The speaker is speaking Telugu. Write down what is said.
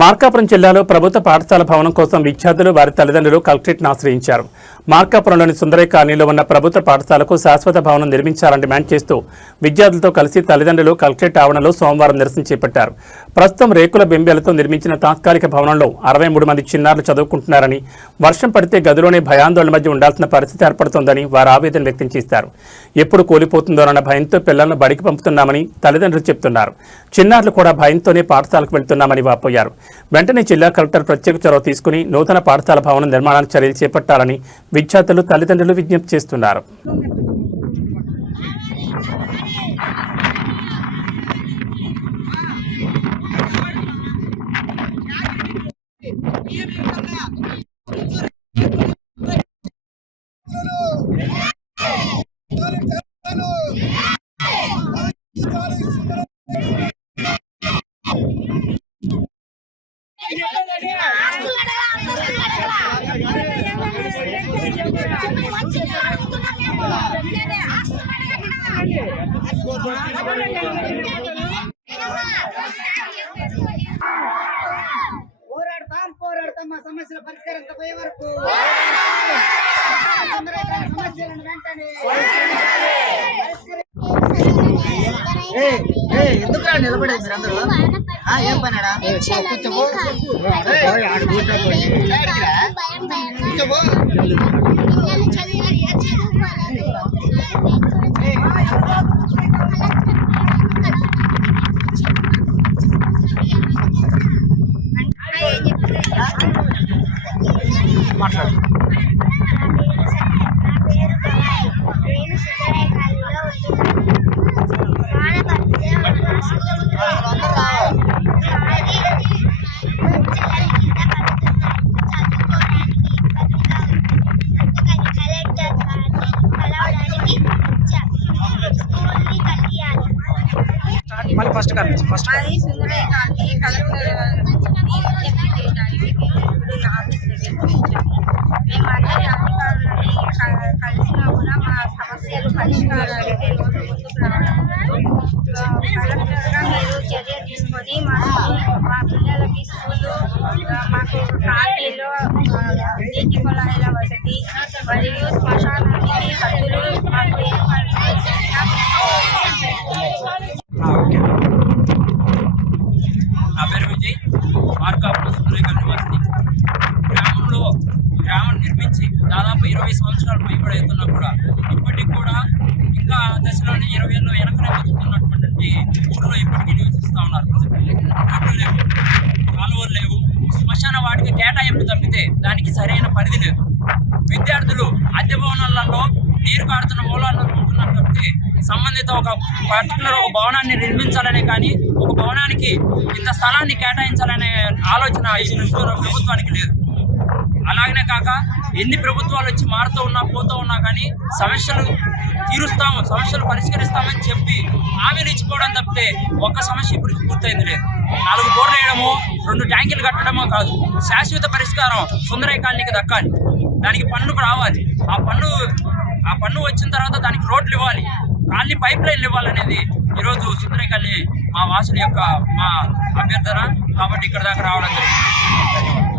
మార్కాపురం జిల్లాలో ప్రభుత్వ పాఠశాల భవనం కోసం విద్యార్థులు వారి తల్లిదండ్రులు కలెక్టరేట్ను ఆశ్రయించారు. మార్కాపురంలోని సుందరయ్య కాలనీలో ఉన్న ప్రభుత్వ పాఠశాలకు శాశ్వత భవనం నిర్మించాలని డిమాండ్ చేస్తూ విద్యార్థులతో కలిసి తల్లిదండ్రులు కలెక్టరేట్ ఆవరణలో సోమవారం నిరసన చేపట్టారు. ప్రస్తుతం రేకుల బెంబేలతో నిర్మించిన తాత్కాలిక భవనంలో 63 మంది చిన్నారులు చదువుకుంటున్నారని, వర్షం పడితే గదిలోనే భయాందోళన మధ్య ఉండాల్సిన పరిస్థితి ఏర్పడుతోందని వారు ఆవేదన వ్యక్తం చేశారు. ఎప్పుడు కూలిపోతుందోనన్న భయంతో పిల్లలను బడికి పంపుతున్నామని తల్లిదండ్రులు చెబుతున్నారు. చిన్నారులు కూడా భయంతోనే పాఠశాలకు వెళ్తున్నామని వాపోయారు. వెంటనే జిల్లా కలెక్టర్ ప్రత్యేక చొరవ తీసుకుని నూతన పాఠశాల భవన నిర్మాణానికి చర్యలు చేపట్టాలని విద్యార్థులు తల్లిదండ్రులు విజ్ఞప్తి చేస్తున్నారు. పోరాడతాం మా సమస్యల పరిష్కారంతో పోయే వరకు సమస్యలను వెంటనే ఎందుకు నిలబడేది మీరందరూ ఏం పనిడా మాట్లాడు. ఫస్ట్ సుందరయ్య కాలనీ కలెక్టర్ మేమందరి అధికారులని కలిసినా కూడా మా సమస్యలు పరిష్కారానికి రోజు ముందుకు రావడంతో కలెక్టర్గా మీరు చర్య తీసుకొని మా పిల్లలకి స్కూలు, మాకు కాలనీలో నీటి కుళాయిల వసతి మరియు శ్మశానానికి హద్దులు మాకు ఏర్పాటు నా పేరు విజయ్. మార్కాపురం సుందరయ్య కాలనీ వాసిని. గ్రామం నిర్మించి దాదాపు 20 సంవత్సరాలు పైబడుతున్నా కూడా ఇప్పటికి కూడా ఇంకా దశలోనే 20 ఏళ్ళు వెనకనే బతుకుతున్నటువంటి ఊళ్ళో ఇప్పటికీ నివసిస్తూ ఉన్నారు. రోడ్లు లేవు, కాలువలు లేవు, శ్మశాన వాటికి కేటాయింపు తప్పితే దానికి సరైన పరిధి లేదు. విద్యార్థులు అద్దె భవనాలలో నీరు కాడుతున్న మూలాలను ఉంటున్నారు తప్పితే సంబంధిత ఒక పర్టికులర్ ఒక భవనాన్ని నిర్మించాలనే కానీ ఒక భవనానికి ఇంత స్థలాన్ని కేటాయించాలనే ఆలోచన ఈ ప్రభుత్వానికి లేదు. అలాగనే కాక ఎన్ని ప్రభుత్వాలు వచ్చి మారుతూ ఉన్నా పోతూ ఉన్నా కానీ సమస్యలు తీరుస్తాము, సమస్యలు పరిష్కరిస్తామని చెప్పి హామీలు ఇచ్చిపోవడం తప్పితే ఒక్క సమస్య ఇప్పుడు పూర్తయింది లేదు. 4 బోర్లు వేయడమో 2 ట్యాంకులు కట్టడమో కాదు, శాశ్వత పరిష్కారం సుందరయ్య కాలనీకి దక్కాలి. దానికి పన్ను రావాలి. ఆ పన్ను వచ్చిన తర్వాత దానికి రోడ్లు ఇవ్వాలి, కాలనీ పైప్ లైన్లు ఇవ్వాలనేది ఈరోజు సుందరయ్య కాలనీ మా వాసుల యొక్క మా అభ్యర్థన. కాబట్టి ఇక్కడ దాకా రావడం జరిగింది. ధన్యవాదాలు.